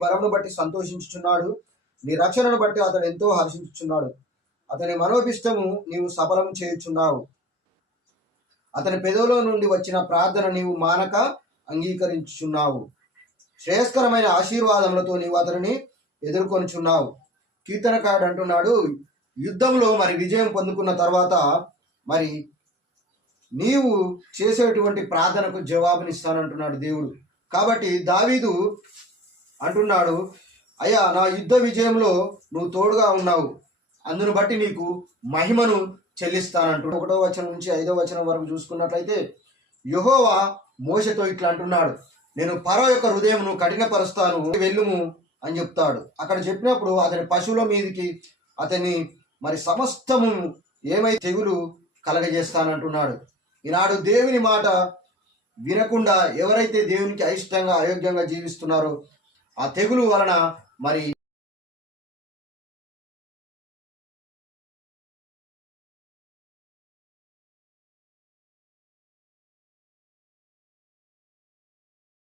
బలమును బట్టి సంతోషించుచున్నాడు, నీ రక్షణను బట్టి అతడు ఎంతో హర్షించుచున్నాడు. అతని మనోభిష్టము నీవు సఫలం చేయుచున్నావు. అతని పెదవులో నుండి వచ్చిన ప్రార్థన నీవు మానక అంగీకరించుచున్నావు. శ్రేయస్కరమైన ఆశీర్వాదములతో నీవు అతనిని ఎదుర్కొనుచున్నావు. కీర్తనకారుడు అంటున్నాడు, యుద్ధంలో మరి విజయం పొందుకున్న తర్వాత మరి నీవు చేసేటువంటి ప్రార్థనకు జవాబునిస్తానంటున్నాడు దేవుడు. కాబట్టి దావీదు అంటున్నాడు, అయ్యా నా యుద్ధ విజయంలో నువ్వు తోడుగా ఉన్నావు, అందును బట్టి నీకు మహిమను చెల్లిస్తానంటు. 1వ వచనం నుంచి 5వ వచనం వరకు చూసుకున్నట్లయితే యెహోవా మోషేతో ఇట్లా అంటున్నాడు, నేను ఫరో యొక్క హృదయమును కఠినపరుస్తాను, వెళ్ళుము అని చెప్తాడు. అక్కడ చెప్పినప్పుడు అతని పశువుల మీదకి అతని మరి సమస్తము ఏమైతే తెగులు కలగజేస్తానంటున్నాడు. ఈనాడు దేవుని మాట వినకుండా ఎవరైతే దేవునికి అయిష్టంగా అయోగ్యంగా జీవిస్తున్నారో ఆ తెగులు వలన మరి